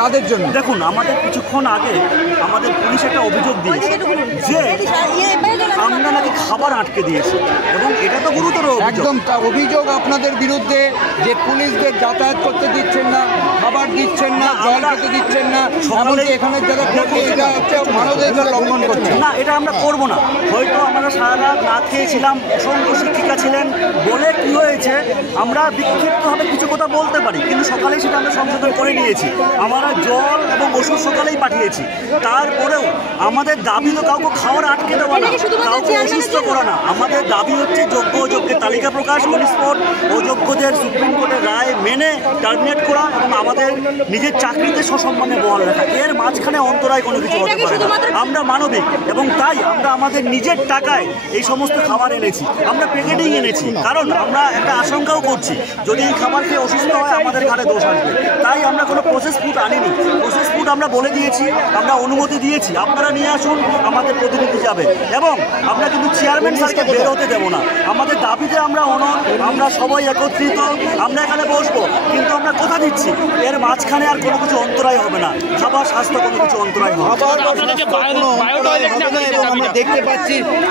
তাদের জন্য? দেখুন, আমাদের কিছুক্ষণ আগে আমাদের পুলিশ একটা অভিযোগ দিয়েছে যে আমরা নাকি খাবার আটকে দিয়েছি, এবং এটা তো গুরুতর একদম অভিযোগ আপনাদের বিরুদ্ধে যে পুলিশদের যাতায়াত করতে দিচ্ছেন না, খাবার দিচ্ছেন না, জল খেতে দিচ্ছেন না, এমনকি এখানে যারা এটা হচ্ছে মানবাধিকার লঙ্ঘন করছে। না, এটা আমরা করবো না। হয়তো আমরা সারা রাত না খেয়েছিলাম, অসংখ্য শিক্ষিকা ছিলেন বলে কি হয়েছে, আমরা বিক্ষিপ্তভাবে কিছু কথা বলতে পারি, কিন্তু সকালেই সেটা আমরা সংশোধন করে নিয়েছি। আমরা জল এবং ওষুধ সকালেই পাঠিয়েছি। তারপরেও আমাদের দাবি তো কাউকে খাওয়ার আটকে দেওয়া না, কাউকে অসুস্থ করা না। আমাদের দাবি হচ্ছে যোগ্য অযোগ্যের তালিকা প্রকাশ, অন স্পট অযোগ্যদের সুপ্রিম কোর্টের রায় মেনে টার্মিনেট করা এবং আমাদের নিজের চাকরিতে সসম্মানে বহাল রাখা। এর মাঝখানে অন্তরায় কোনো কিছু হতে পারে না। আমরা মানবিক, এবং তাই আমরা আমাদের নিজের টাকায় এই সমস্ত খাবার এনেছি, আমরা প্যাকেটিং এনেছি, কারণ আমরা একটা আশঙ্কাও করছি যদি এই খাবার খেয়ে অসুস্থ হয় আমাদের ঘাড়ে দোষ আসবে। তাই আমরা কোনো প্রসেস ফুড আনিনি। প্রসেস ফুড আমরা বলে দিয়েছি, আমরা অনুমতি দিয়েছি, আপনারা নিয়ে আসুন, আমাদের প্রতিনিধি যাবে, এবং আমরা কিন্তু চেয়ারম্যান স্যারকে বের হতে দেবো না। আমাদের দাবিতে আমরা অনড়, আমরা সবাই একত্রিত, আমরা এখানে বসবো, কিন্তু আমরা কথা দিচ্ছি এর মাঝখানে আর কোনো কিছু অন্তরায় হবে না। খাবার স্বাস্থ্য কোনো কিছু অন্তরায় হবে না। আমরা দেখতে পাচ্ছি